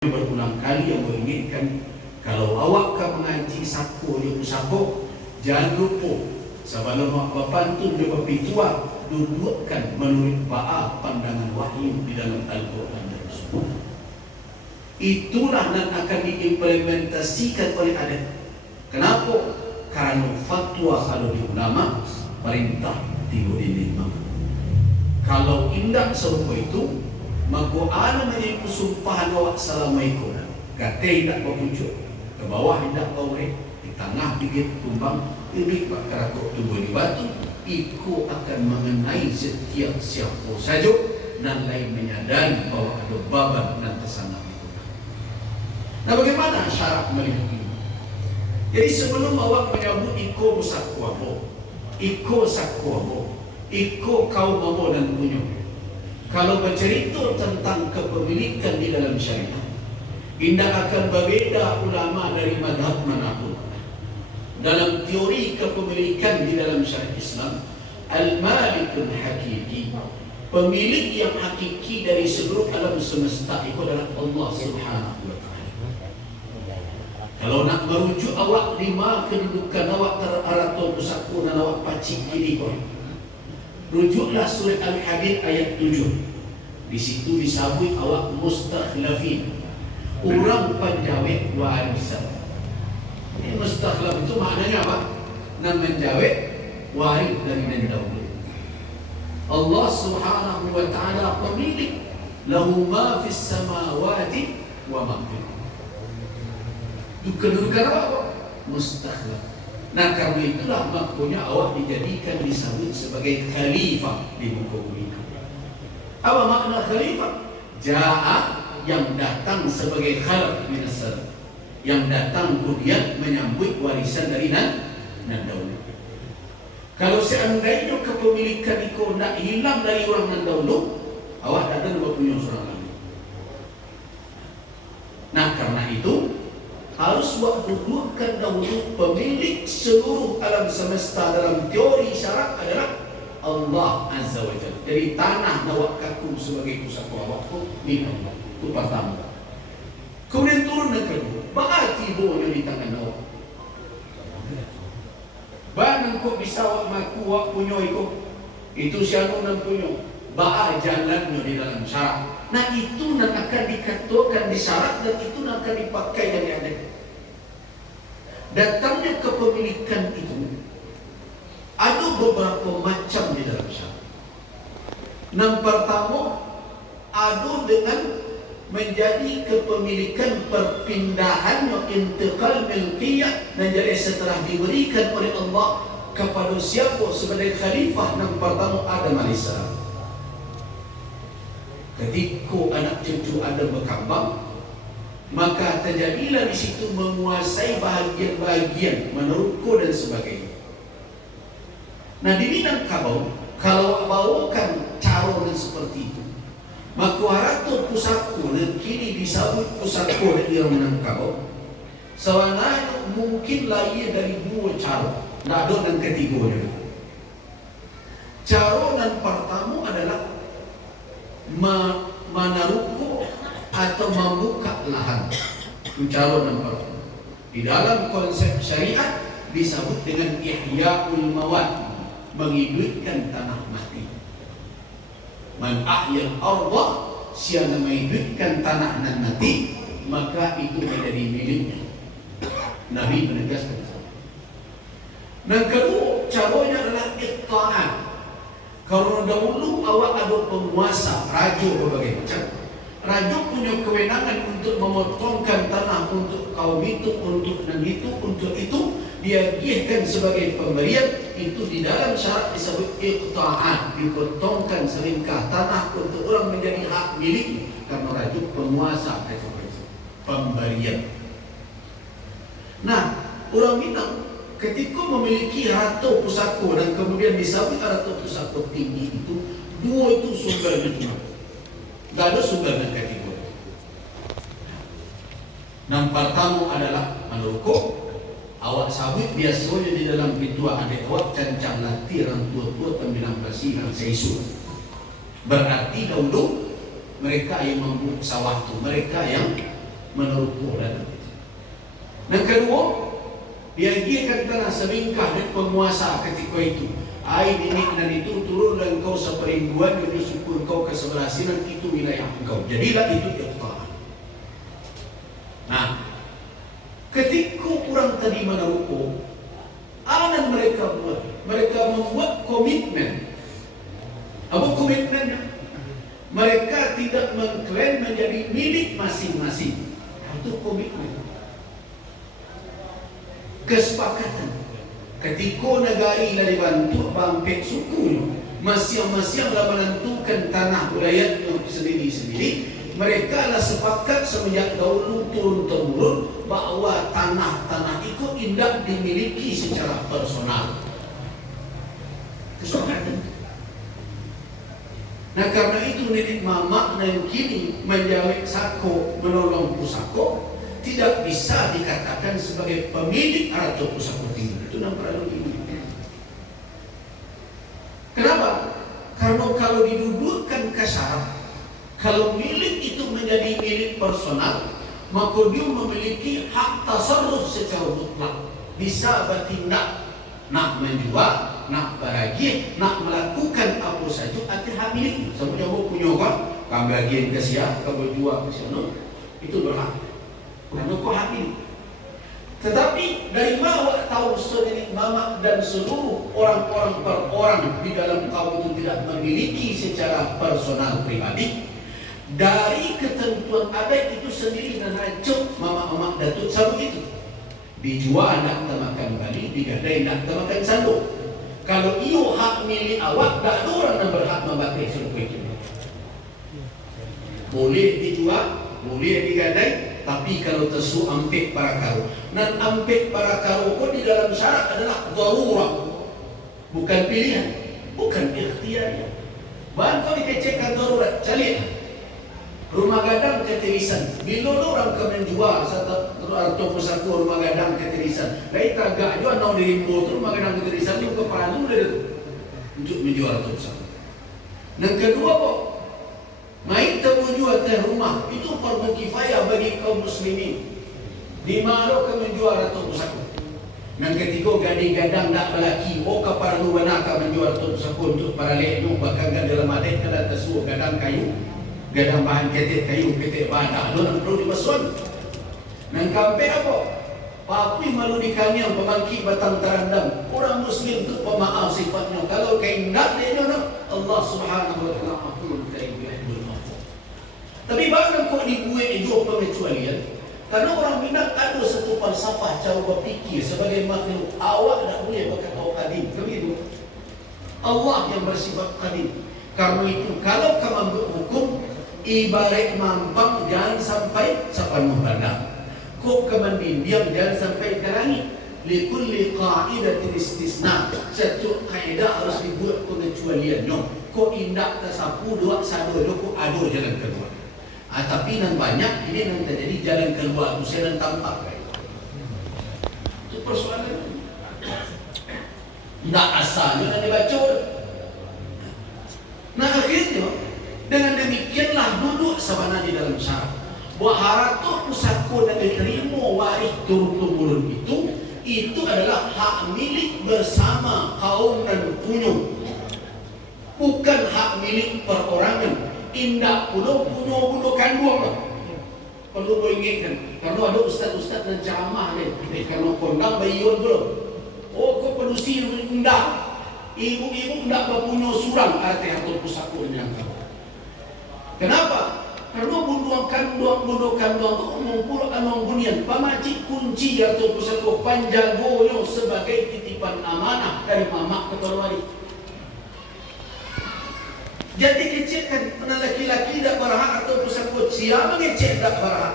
berulang kali yang mengingatkan kalau awak ka mengaji sako dia usako, jangan lupa sebelum awak berpantun dia berpitua dudukkan menurut ba'a pandangan wahyu di dalam Al-Quran dan Sunnah. Itulah yang akan diimplementasikan oleh adat. Kenapa? Karena fatwa kalau di ulama perintah tidur di imam. Kalau indah serupa itu, maka ana menjadi sumpahan awak assalamualaikum. Kata tidak berpucuk ke bawah, tidak korek di tengah bibir tumbang ini pak kerakuk tubuh di batu. Iku akan mengenai setiap siapa saja dan lain menyadari bahwa ada baban dan tersangat itu. Nah, bagaimana syarat melihat ini? Jadi sebelum awak menyambut iko musakwamu, iko sakwamu, iko kaum amo dan punya. Kalau bercerita tentang kepemilikan di dalam syariat, indah akan berbeza ulama dari madhab manapun. Dalam teori kepemilikan di dalam syariat Islam, al-malikul hakiki, pemilik yang hakiki dari seluruh alam semesta itu adalah Allah Subhanahu wa ta'ala. Kalau nak merujuk awak lima kedudukan awak terarato pusaku dan awak pacik ini kau, rujuklah surat Al-Hadid ayat 7. Di situ disebut awak mustakhlafin, orang penjawab warisan. Ini mustakhlaf itu maknanya apa? Nak menjawab waris dari dahulu. Allah Subhanahu wa ta'ala pemilik, lahu ma fis samawati wa ma fil ardh. Itu kedudukan apa? Mustakhlaf. Nah, karena itulah makanya awak dijadikan disebut sebagai khalifah di muka bumi. Apa makna khalifah? Ja'a, yang datang sebagai khalaf minasar, yang datang kemudian menyambut warisan dari nan dahulu. Kalau seandainya kepemilikan itu tidak hilang dari orang nan dahulu, awak datang punya seorang lagi. Nah, karena itu harus buat dudukkan dahulu pemilik seluruh alam semesta dalam teori syarak adalah Allah Azza wa Jalla. Jadi tanah nawak kaku sebagai pusat waktu ini Allah. Itu pertama. Kemudian turun ke kedua, berarti boleh di tangan awak. Barang kau bisa awak maku awak punya itu siapa yang punya. Ba'a jalannya di dalam syarak. Nah, itu yang akan dikatakan di syarat dan itu yang akan dipakai dari adat. Datangnya kepemilikan itu ada beberapa macam di dalam syarat. Yang pertama, ada dengan menjadi kepemilikan perpindahan wa intiqal milkiyah, dan jadi setelah diberikan oleh Allah kepada siapa sebagai khalifah. Yang pertama Adam alaihissalam. Ketika anak cucu Adam berkembang, maka terjadilah di situ menguasai bahagian-bahagian meneruku dan sebagainya. Nah, di Minangkabau kalau bawakan cara dan seperti itu, maka haratu pusatku dan kini disebut pusatku dari yang Minangkabau. Sebenarnya mungkin lahir dari dua cara, tidak ada yang ketiga. Cara yang pertama adalah menaruku atau membuka lahan. Itu cara yang pertama. Di dalam konsep syariat disebut dengan ihya'ul mawad, menghidupkan tanah mati. Man ahyal arda, siapa menghidupkan tanah nan mati, maka itu menjadi miliknya. Nabi menegaskan. Dan kedua caranya adalah iqta'an. Kalau dahulu awak ada penguasa, raja berbagai macam. Raja punya kewenangan untuk memotongkan tanah untuk kaum itu, untuk dan itu, untuk itu. Dia giahkan sebagai pemberian. Itu di dalam syarat disebut iqta'an, dipotongkan selingkah tanah untuk orang menjadi hak miliknya. Karena raja penguasa, pemberian. Nah, orang Minang ketika memiliki ratu pusako dan kemudian disebut ratu pusako tinggi itu, dua itu sumbernya cuma. Tidak ada sumbernya ketiga. Yang pertama adalah menuruku. Awak sabut biasanya di dalam pitua adik awak cancang latih orang tua-tua pembinaan pasir dan seisu. Berarti dahulu mereka yang membuat sawah itu, mereka yang menerupu dan yang kedua, diagikan tanah seringkah dan penguasa ketika itu. Air dinik dan itu turun dan engkau seperingguan dan suku engkau ke sebelah sinan, itu wilayah engkau. Jadilah itu iqta'an. Nah, ketika orang tadi menerupu, apa yang mereka buat? Mereka membuat komitmen. Apa komitmennya? Mereka tidak mengklaim menjadi milik masing-masing. Itu komitmen. Kesepakatan. Ketika negari lah dibantu bangkit suku, masing-masing lah menentukan tanah wilayah sendiri-sendiri. Mereka lah sepakat semenjak dahulu turun-temurun bahawa tanah-tanah itu tidak dimiliki secara personal. Kesepakatan. Nah, karena itu nenek mama yang kini menjawab sako menolong pusako tidak bisa dikatakan sebagai pemilik atau pusako tinggi. Itu yang perlu diingat. Kenapa? Karena kalau didudukkan ke syarat, kalau milik itu menjadi milik personal, maka dia memiliki hak tasarruf secara mutlak. Bisa bertindak, nak menjual, nak beragi, nak melakukan apa saja atas hak miliknya. Semuanya punya kan, kamu bagian ke siapa, kamu jual ke siapa, itu berhak. Karena kau hak milik. Tetapi dari mana tahu senenek mama dan seluruh orang-orang per orang di dalam kaum itu tidak memiliki secara personal pribadi? Dari ketentuan adat itu sendiri dan racun mama-mama datuk sama itu. Dijual nak temakan bali, digadai nak temakan sanduk. Kalau iyo hak milik awak, tak ada orang yang berhak memakai seluruh itu. Boleh dijual, boleh digadai, tapi kalau tersu ampek para karo. Dan ampek para karo pun di dalam syarat adalah darurah, bukan pilihan, bukan ikhtiar. Bahan kau dikecekkan darurat, calik. Rumah gadang ketirisan. Bila orang kau menjual satu atau pesatu rumah gadang ketirisan, baik agak jual nau dirimbo tu rumah gadang ketirisan itu kepalu dia untuk menjual atau pesatu. Yang kedua kok, main terjual teh rumah itu fardu kifayah bagi kaum muslimin. Di mana kau menjual atau pesatu. Yang ketiga, gading-gadang tak berlaki. Oh, kepalu mana kau menjual atau pesatu untuk para leknu bahkan dalam adat kalau tersuruh gadang kayu. Gadang bahan ketik kayu, ketik bahan tak ada yang perlu dimasukkan. Nang kampe apa? Papi malu dikanyang pemangki batang terandam. Orang muslim tu pemaaf sifatnya. Kalau kain nak dia nak Allah Subhanahu wa taala ampun kain biadul maaf. Tapi bagaimana kau dibuat itu pengecualian? Karena orang Minang ada satu falsafah cara berfikir sebagai makhluk. Awak tak boleh berkata qadim. Begitu. Allah yang bersifat qadim. Karena itu kalau kamu berhukum ibarat mampang jangan sampai sepenuh badan. Kok kemandirian jangan sampai ke langit. Likulli qa'idatin istisna. Satu kaidah harus dibuat pengecualian. Kok indak tersapu dua satu kok ada jalan kedua. Tapi nan banyak ini nan terjadi jalan kedua itu saya nan tampak. Itu persoalan. Tidak asalnya nan dibaca. Nah akhirnya dengan demikianlah duduk sabana di dalam syarat bahwa haratul pusako dan diterima waris turun-temurun itu adalah hak milik bersama kaum dan punyung, bukan hak milik perorangan. Indah punya kandung perlu mengingatkan karena ada ustaz-ustaz dan ceramah ni karena kondang bayun belum. Oh kau penusi indah. Ibu-ibu tidak mempunyai surang arti harta pusako yang kamu. Kenapa? Karena bunduang kanduang tu mengumpul anong bunian pamacik kunci atau pusako panjagonya sebagai titipan amanah dari mama kepada wali. Jadi kecilkan pernah laki-laki tak berhak atau pusako siapa ngecek tak berhak.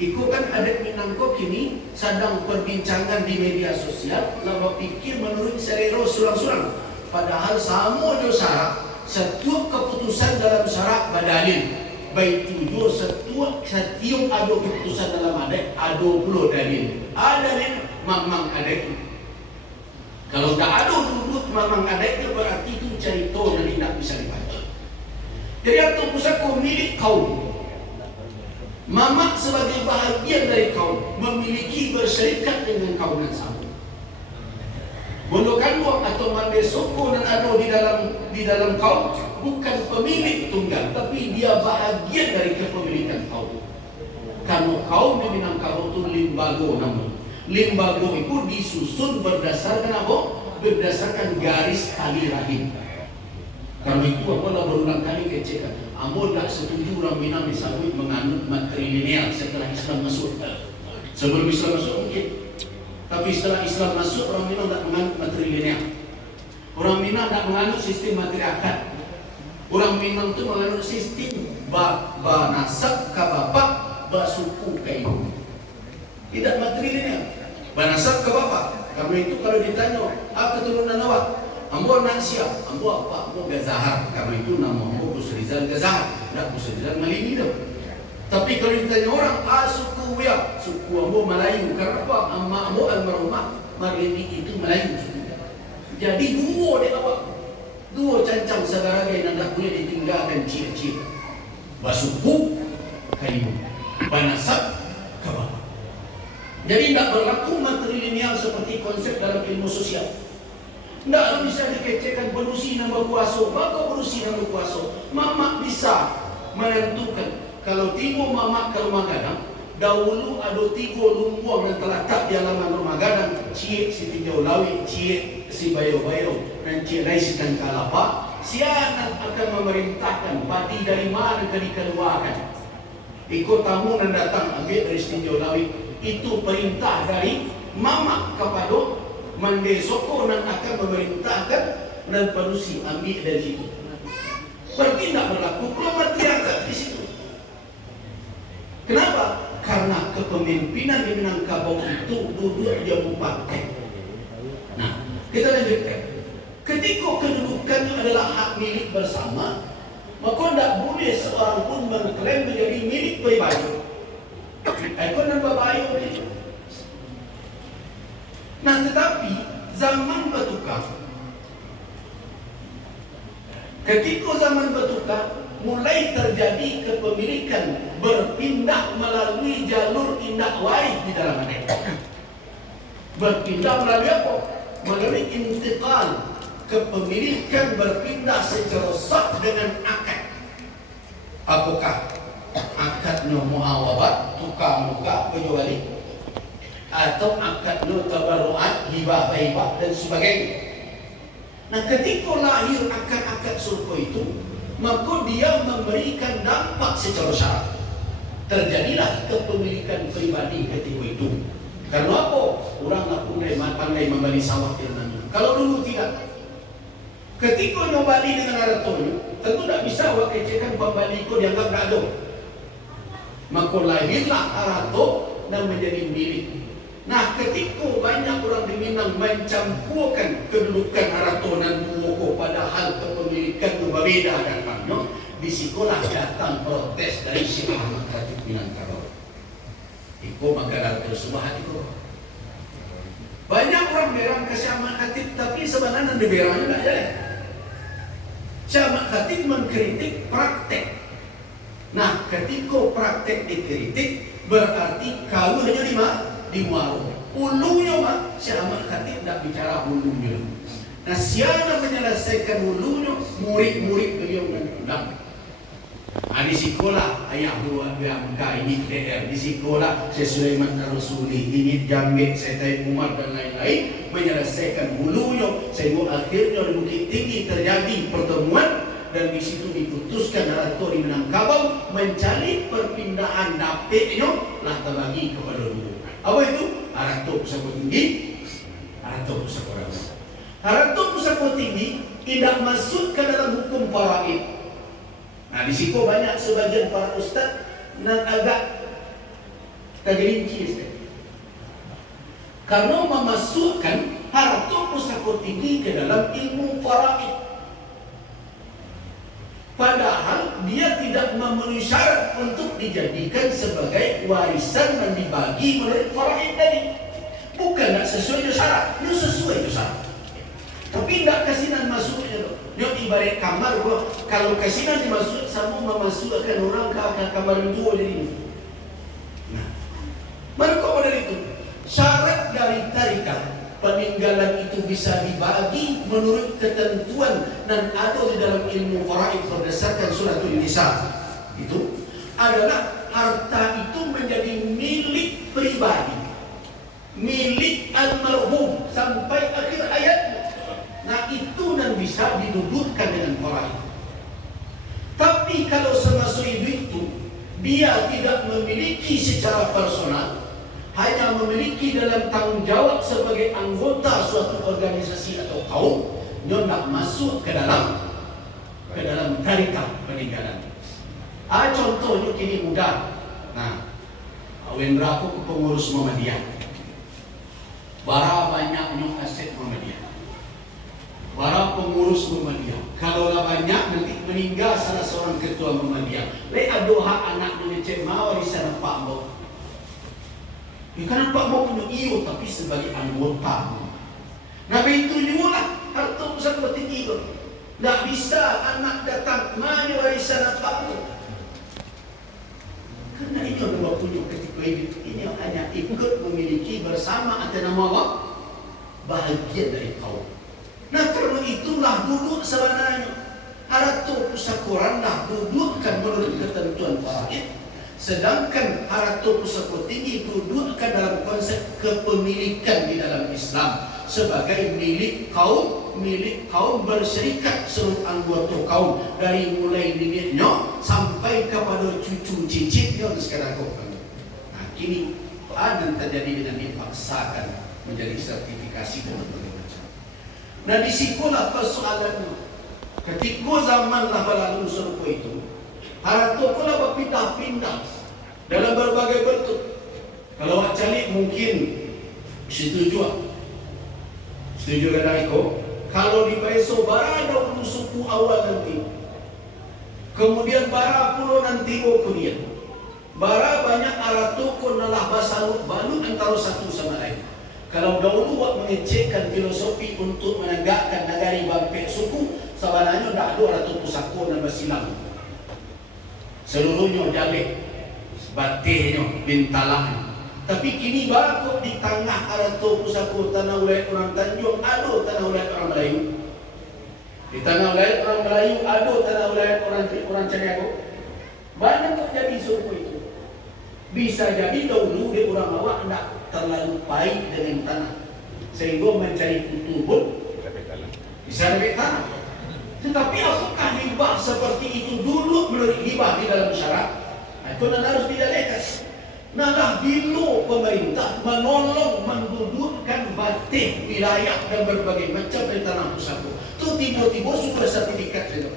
Ikut kan adat Minang kok kini sedang perbincangan di media sosial lalu pikir menurut selera surang-surang. Padahal sama ada syarat. Setiap keputusan dalam syarat badalil. Baik tujuh setiap ada keputusan dalam adat ada puluh dalil. Ada dalil memang ada itu. Kalau tak ada duduk memang ada itu berarti itu cerita yang tidak bisa dibaca. Jadi atau pusako milik kaum. Mama sebagai bahagian dari kaum, memiliki berserikat dengan kaum yang sama. Bondo kandung atau mande soko dan ado di dalam kaum bukan pemilik tunggal, tapi dia bahagian dari kepemilikan kaum. Karena kaum di Minangkabau itu limbago namanya. Limbago itu disusun berdasarkan apa? Berdasarkan garis tali rahim. Karena itu aku lah berulang kali kecekan. Ambo tak setuju orang Minang disambut menganut matrilineal setelah Islam masuk. Sebelum Islam masuk mungkin, tapi setelah Islam masuk orang Minang tak menganut matrilineal. Orang Minang tak menganut sistem matriarkat. Orang Minang itu menganut sistem ba nasab ka bapak, ba suku ka ibu. Tidak matrilineal. Ba nasab ka bapak. Karena itu kalau ditanya, apa keturunan awak? Ambo nak siap, ambo apa? Ambo Gazahar. Karena itu nama ambo Busrizal Gazahar, tidak Busrizal Malini dah. Tapi kalau ditanya orang, suku ya, suku ambo Melayu. Karena apa? Amma ambo almarhumah Malini itu Melayu. Jadi dua dia awak, dua cancang saudara yang tidak boleh ditinggalkan ciri-ciri. Basuku kayu, banasab kabah. Jadi tidak berlaku matrilineal seperti konsep dalam ilmu sosial. Tidak bisa dikecekkan berusi nama kuasa. Maka berusi nama kuasa, mama bisa menentukan. Kalau tiga mama ke rumah gadang, dahulu ada tiga lumpuang yang terletak di halaman rumah gadang. Cie si tinjau lawi, cie si bayo-bayo, dan cie lai si tangkalapa. Si anak akan memerintahkan padi dari mana ke dikeluarkan. Ikut tamu dan datang ambil dari tinjau lawi. Itu perintah dari mama kepada mande soko yang akan memerintahkan dan perusi ambil dari situ. Berarti tidak berlaku matriarkat di situ. Kenapa? Karena kepemimpinan di Minangkabau itu duduk dia bupati. Nah, kita lanjutkan. Ketika kedudukannya adalah hak milik bersama, maka tidak boleh seorang pun mengklaim menjadi milik pribadi. Ekor dan babayu itu. Nah, tetapi zaman bertukar. Ketika zaman bertukar, mulai terjadi kepemilikan berpindah melalui jalur tindak waris di dalam negara. Berpindah melalui apa? Melalui intiqal. Kepemilikan berpindah secara sah dengan akad. Apakah akadnya muawabat, tukar muka, penjuali, atau akad tabarruat, hibah, baibah dan sebagainya. Nah, ketika lahir akad-akad surga itu, maka dia memberikan dampak secara syarat. Terjadilah kepemilikan pribadi ketika itu. Karena apa? Orang tak pandai membeli sawah ilmu. Kalau dulu tidak. Ketika nyobali dengan aratonya, tentu tak bisa awak kecekan pembali itu dianggap tak ada. Maka lahirlah arato dan menjadi milik. Nah, ketika banyak orang di Minang mencampurkan kedudukan arato dan buwoko padahal kepemilikan berbeda dan makna, di sekolah datang protes dari Syekh Ahmad Khatib Minangkabau. Iko makanan tersuah itu. Banyak orang berang ke Syekh Ahmad Khatib, tapi sebenarnya di berangnya tak jalan. Syekh Ahmad Khatib mengkritik praktek. Nah, ketika praktek dikritik, berarti kawahnya di muaro. Ulunya mah, Syekh Ahmad Khatib tidak bicara hulunya. Nah, siapa menyelesaikan hulunya? Murid-murid beliau mengundang. Di sekolah ayah dua BMK ini DR, di sekolah Syekh Sulaiman Ar-Rasuli ini Jambe, Syekh Umar dan lain-lain menyelesaikan hulunya. Sehingga akhirnya di Bukit Tinggi terjadi pertemuan dan di situ diputuskan arato di Minangkabau mencari perpindahan dapetnya lah terbagi kepada dulu. Apa itu? Arato Pusako Tinggi, Arato Pusako Rendah. Arato Pusako Tinggi tidak masuk ke dalam hukum faraid. Nah, di situ banyak sebagian para ustaz dan agak tergelincir karena memasukkan harta pusako tinggi ke dalam ilmu faraid. Padahal dia tidak memenuhi syarat untuk dijadikan sebagai warisan dan dibagi menurut faraid tadi. Bukan tak sesuai dengan syarat, dia sesuai dengan syarat. Tapi tidak kasinan masuknya loh. Dia ibarat kamar, kalau kasinan dimasuk, sama memasukkan orang ke kamar dua jadi. peninggalan itu bisa dibagi menurut ketentuan dan ada di dalam ilmu faraid berdasarkan suratul Nisa, itu adalah harta itu menjadi milik pribadi, milik almarhum sampai akhir ayat. Nah itu yang bisa didudukkan dengan faraid. Tapi kalau semasa itu dia tidak memiliki secara personal, hanya memiliki dalam tanggung jawab sebagai anggota suatu organisasi atau kaum, dia tidak masuk ke dalam tarikat peninggalan. Contohnya kini mudah. Nah, awin berapa ke pengurus Muhammadiyah? Bara banyaknya aset Muhammadiyah. Para pengurus Muhammadiyah, kalau lah banyak nanti meninggal salah seorang ketua Muhammadiyah, le ada hak anak mengecek mau warisan Pak Mbok. Karena Pak Mbok punya iyo tapi sebagai anggota. Nabi itu juga harta pusat tinggi itu. Tak bisa anak datang mana warisan Pak Mbok. Karena ini adalah punya ketika hidup ini hanya ikut memiliki bersama atas nama Allah, bahagian dari kaum. Nah karena itulah duduk sebenarnya haratu pusat Quran dah dudukkan menurut ketentuan faraid, sedangkan haratu pusat tinggi dudukkan dalam konsep kepemilikan di dalam Islam sebagai milik kaum berserikat seluruh anggota kaum dari mulai neneknya sampai kepada cucu cicitnya sekarang kau. Nah kini ada yang terjadi dengan dipaksakan menjadi sertifikasi dan berbagai macam. Nah disitulah persoalannya. Ketika zaman lah berlalu serupa itu, harta pula berpindah-pindah dalam berbagai bentuk. Kalau awak cari mungkin setuju kadang-kadang kalau di Baiso bara ada ulu suku awal nanti, kemudian bara pulau nanti kemudian bara banyak arah toko nalah basalut balut antara satu sama lain. Kalau dahulu buat mengecekkan filosofi untuk menegakkan negari bangkit suku, sebenarnya tak ada ratu pusako dan bersilang. Seluruhnya jalek, batihnya, bintalahnya. Tapi kini baru di tengah ratu pusako tanah wilayah orang Tanjung, ada tanah wilayah orang Melayu. Di tanah wilayah orang Melayu, ada tanah wilayah orang Caniago. Banyak terjadi serupa itu. Bisa jadi dahulu dia orang awak tidak terlalu baik dengan tanah sehingga mencari kutu pun bisa lebih tanah. Tetapi apakah hibah seperti itu dulu menurut hibah di dalam syarak? Itu harus didalilkan. Nah, bila pemerintah menolong mendudukkan batih wilayah dan berbagai macam dari tanah pusako, itu tiba-tiba sudah sertifikat saja.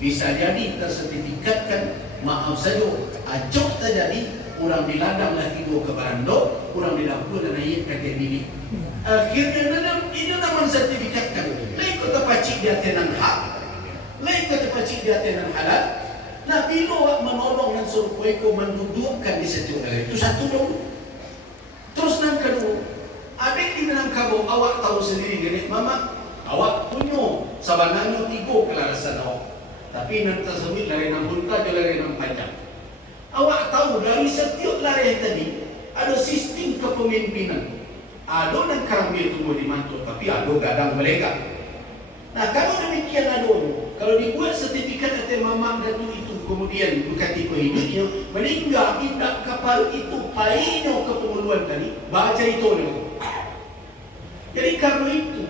Bisa jadi tersertifikatkan, maaf saja, ajok terjadi. Orang di ladang lah tidur ke barando, orang di dapur dan ayat kakek bilik. Akhirnya ini nama sertifikatkan. Lain kata pacik dia tenang hak, lain kata pacik dia tenang halal. Nah bila awak menolong dan suruh kueko mendudukkan di setiap negara itu satu dong. Terus yang kedua, adik di Minangkabau awak tahu sendiri gini, mama awak punya sebenarnya tiga kelarasan awak, tapi nanti tersebut lari enam bunta, lari enam panjang. Awak tahu dari setiap lari tadi ada sistem kepemimpinan. Ada yang karambil tumbuh di mantul, tapi ada gadang mereka. Nah kalau demikian adanya, kalau dibuat sertifikat atas mamam datu itu, kemudian ketika hidupnya meninggal pindah kapal itu, paino kepemuluan tadi, baca itu orang. Jadi karena itu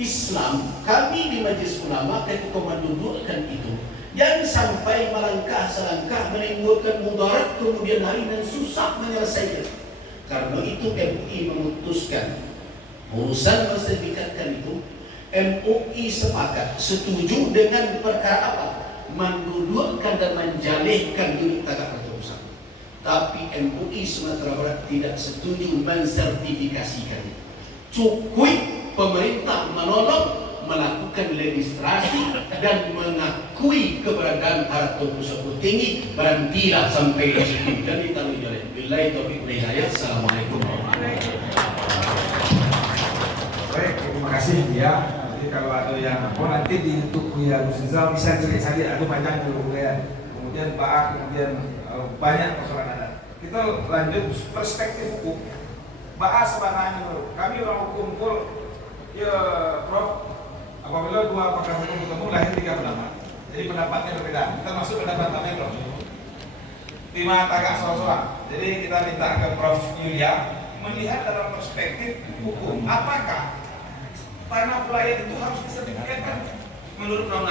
Islam, kami di Majelis Ulama ketika mendudukkan itu, jangan sampai melangkah selangkah menimbulkan mudarat kemudian hari dan susah menyelesaikan. Karena itu MUI memutuskan urusan mensertifikatkan itu. MUI sepakat setuju dengan perkara apa? Mendudukkan dan menjalihkan unit tagak perusahaan. Tapi MUI Sumatera Barat tidak setuju mensertifikasikan. Cukup pemerintah menolong melakukan legislasi dan mengakui keberadaan harta pusat tinggi, berhentilah sampai di situ dan ditanggung jawab. Billahi taufiq wal hidayah. Assalamualaikum warahmatullahi wabarakatuh. Baik, terima kasih ya. Nanti kalau ada yang nanti di YouTube ya Musizal bisa cari-cari, ada panjang dulu ya. Kemudian Pak, kemudian banyak persoalan ada. Kita lanjut perspektif hukum. bahas sebenarnya dulu. Kami orang hukum pun, ya Prof, apabila dua pakar hukum bertemu lahir tiga pendapat. Jadi pendapatnya berbeda. Kita masuk pendapat kami Prof. Lima agak soal-soal. Jadi kita minta ke Prof Yulia melihat dalam perspektif hukum, apakah tanah pelayan itu harus disertifikatkan menurut undang-undang